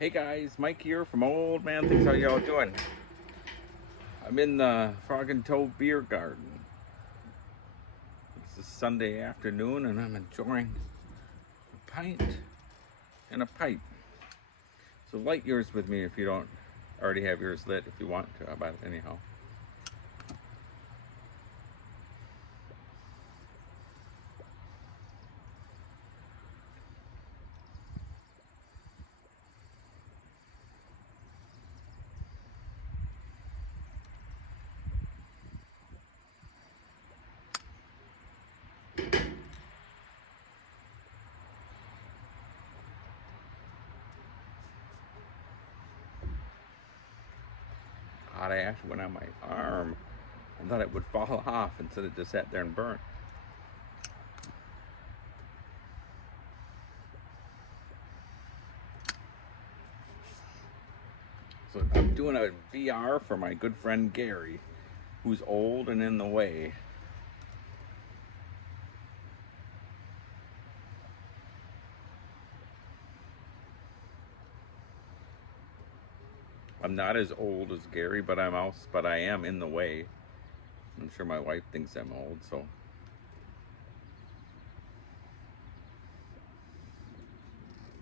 Hey guys, Mike here from Old Man Thinks. How y'all doing? I'm in the Frog and Toe Beer Garden. It's a Sunday afternoon and I'm enjoying a pint and a pipe. So light yours with me if you don't already have yours lit, if you want to, but anyhow. Hot ash went on my arm. I thought it would fall off instead of just sat there and burnt. So I'm doing a VR for my good friend Gary, who's old and in the way. I'm not as old as Gary, but I am in the way. I'm sure my wife thinks I'm old, so.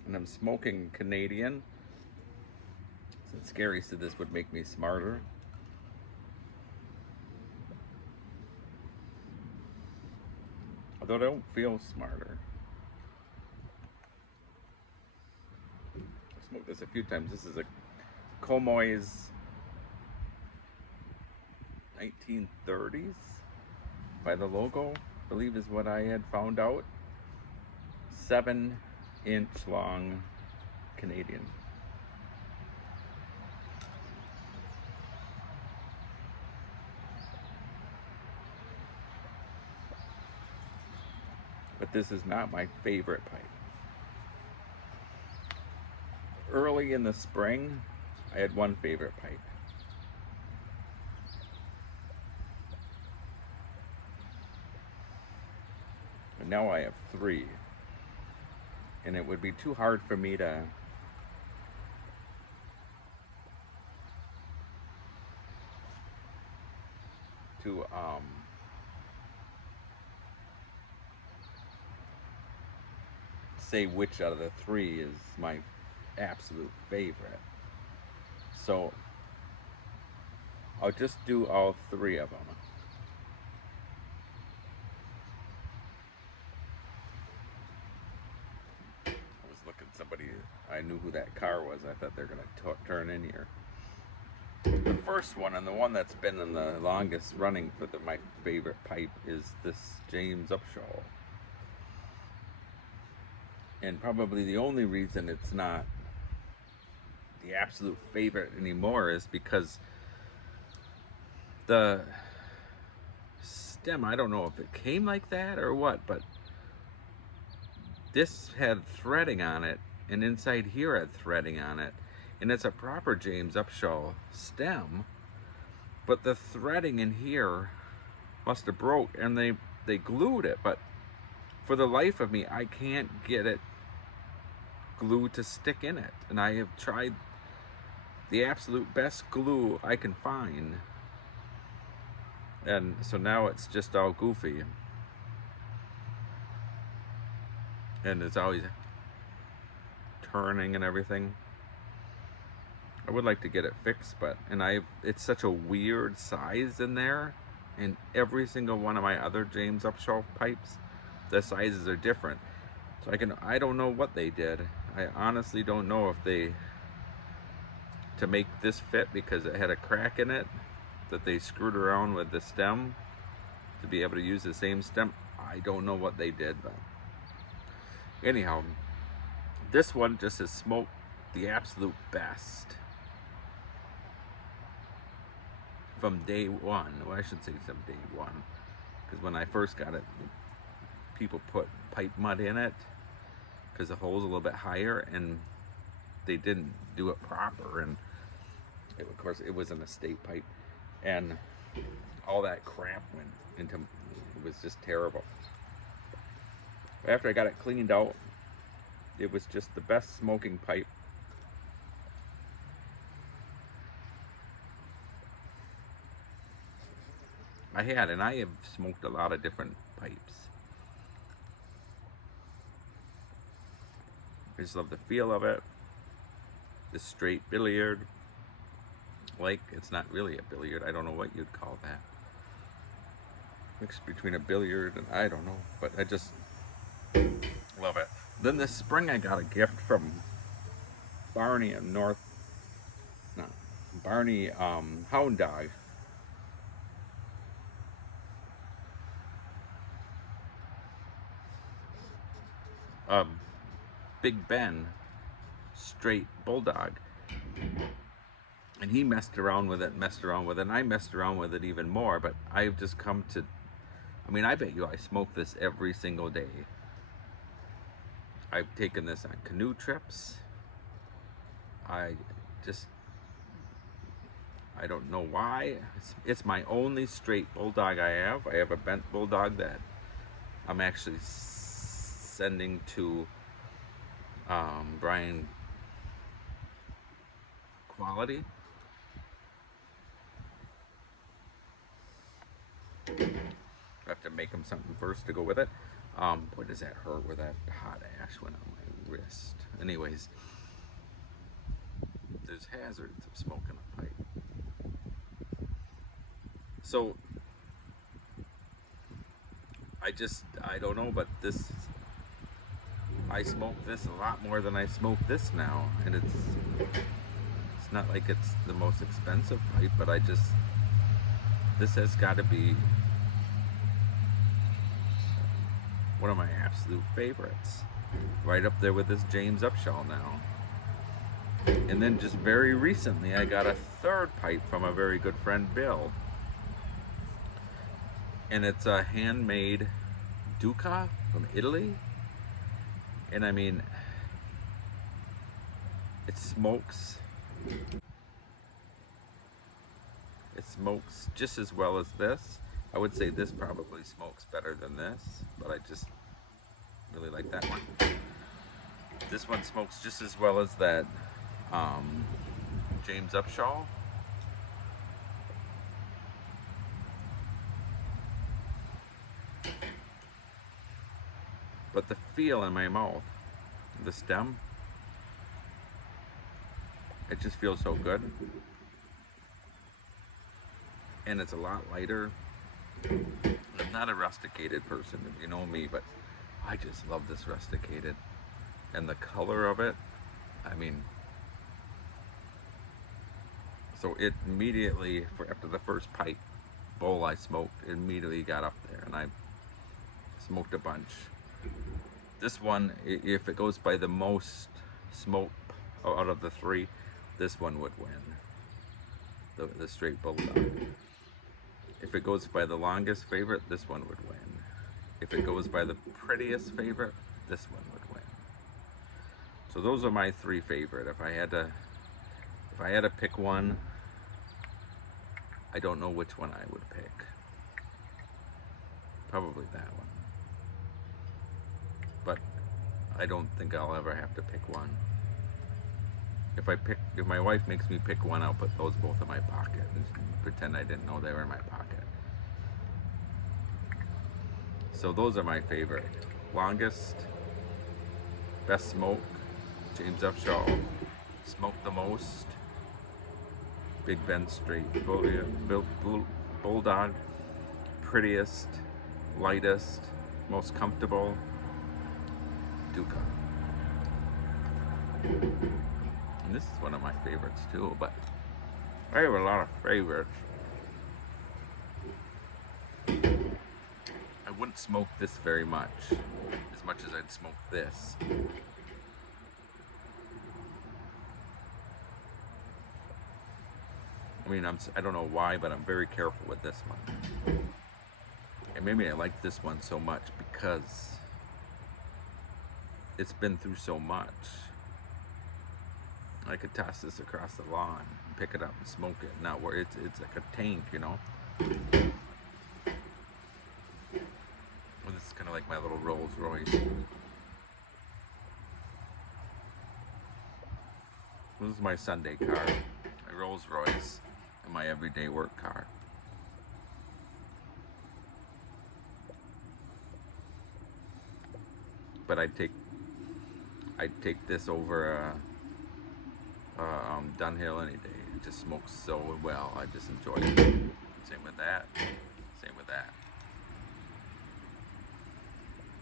And I'm smoking Canadian, since Gary said this would make me smarter. Although I don't feel smarter. I've smoked this a few times. This is a Comoy's 1930s by the logo, I believe is what I had found out. 7-inch long Canadian. But this is not my favorite pipe. Early in the spring, I had one favorite pipe. And now I have three. And it would be too hard for me to say which out of the three is my absolute favorite. So I'll just do all three of them. I was looking at somebody, I knew who that car was. I thought they were gonna turn in here. The first one, and the one that's been in the longest running for my favorite pipe, is this James Upshaw. And probably the only reason it's not the absolute favorite anymore is because the stem, I don't know if it came like that or what, but this had threading on it, and inside here had threading on it, and it's a proper James Upshaw stem, but the threading in here must have broke, and they glued it, but for the life of me, I can't get it glued to stick in it. And I have tried the absolute best glue I can find. And so now it's just all goofy. And it's always turning and everything. I would like to get it fixed, but it's such a weird size in there. And every single one of my other James Upshaw pipes, the sizes are different. So I don't know what they did. I honestly don't know if to make this fit, because it had a crack in it that they screwed around with the stem to be able to use the same stem. I don't know what they did, but anyhow, this one just has smoked the absolute best from day one. Well, I should say from day one, because when I first got it, people put pipe mud in it because the hole's a little bit higher, and they didn't do it proper, and of course it was an estate pipe, and all that crap went into it. Was just terrible. After I got it cleaned out, it was just the best smoking pipe I had, and I have smoked a lot of different pipes. I just love the feel of it. This straight billiard. Like, it's not really a billiard. I don't know what you'd call that. Mixed between a billiard and I don't know, but I just love it. Then this spring I got a gift from Barney in Barney Hound Dog. Big Ben straight bulldog, and he messed around with it, and I messed around with it even more. But I've just come to, I mean, I bet you I smoke this every single day. I've taken this on canoe trips. I don't know why. It's my only straight bulldog I have. I have a bent bulldog that I'm actually sending to Brian Quality. I have to make him something first to go with it. Boy, does that hurt where that hot ash went on my wrist. Anyways, there's hazards of smoking a pipe. So, I don't know, but I smoke this a lot more than I smoke this now. And it's not like it's the most expensive pipe, but this has got to be one of my absolute favorites. Right up there with this James Upshaw now. And then just very recently, I got a third pipe from a very good friend, Bill. And it's a handmade Duca from Italy. And I mean, it smokes just as well as this. I would say this probably smokes better than this, but I just really like that one. This one smokes just as well as that James Upshaw. But the feel in my mouth, the stem, it just feels so good. And it's a lot lighter. I'm not a rusticated person, if you know me, but I just love this rusticated. And the color of it, I mean, so it immediately, after the first pipe bowl I smoked, it immediately got up there, and I smoked a bunch. This one, if it goes by the most smoke out of the three, this one would win. The straight bulldog. If it goes by the longest favorite, this one would win. If it goes by the prettiest favorite, this one would win. So those are my three favorite. If I had to pick one, I don't know which one I would pick. Probably that one. But I don't think I'll ever have to pick one. If my wife makes me pick one, I'll put those both in my pocket and pretend I didn't know they were in my pocket. So those are my favorite. Longest, best smoke, James Upshaw. Smoke the most, Big Ben straight bulldog. Prettiest, lightest, most comfortable, Duca. And this is one of my favorites too, but I have a lot of favorites. I wouldn't smoke this very much as I'd smoke this. I mean, I don't know why, but I'm very careful with this one. And maybe I like this one so much because it's been through so much. I could toss this across the lawn, pick it up and smoke it. Not where it's like a tank, you know. Well, this is kind of like my little Rolls Royce. This is my Sunday car, my Rolls Royce, and my everyday work car. but I'd take this over Dunhill any day. It just smokes so well. I just enjoy it. Same with that. Same with that.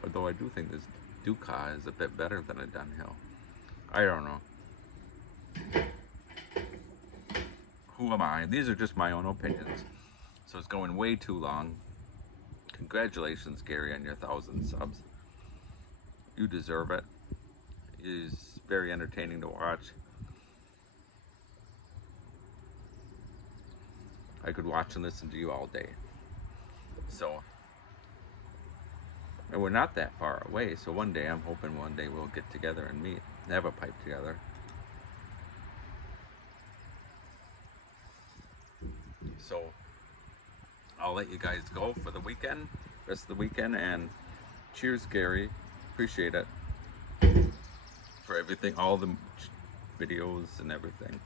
Although I do think this Duca is a bit better than a Dunhill. I don't know. Who am I? These are just my own opinions. So it's going way too long. Congratulations, Gary, on your 1,000 subs. You deserve it. It is very entertaining to watch. I could watch and listen to you all day. So, and we're not that far away, so one day, I'm hoping one day we'll get together and meet, have a pipe together. So, I'll let you guys go for the weekend, rest of the weekend, and cheers, Gary. Appreciate it for everything, all the videos and everything.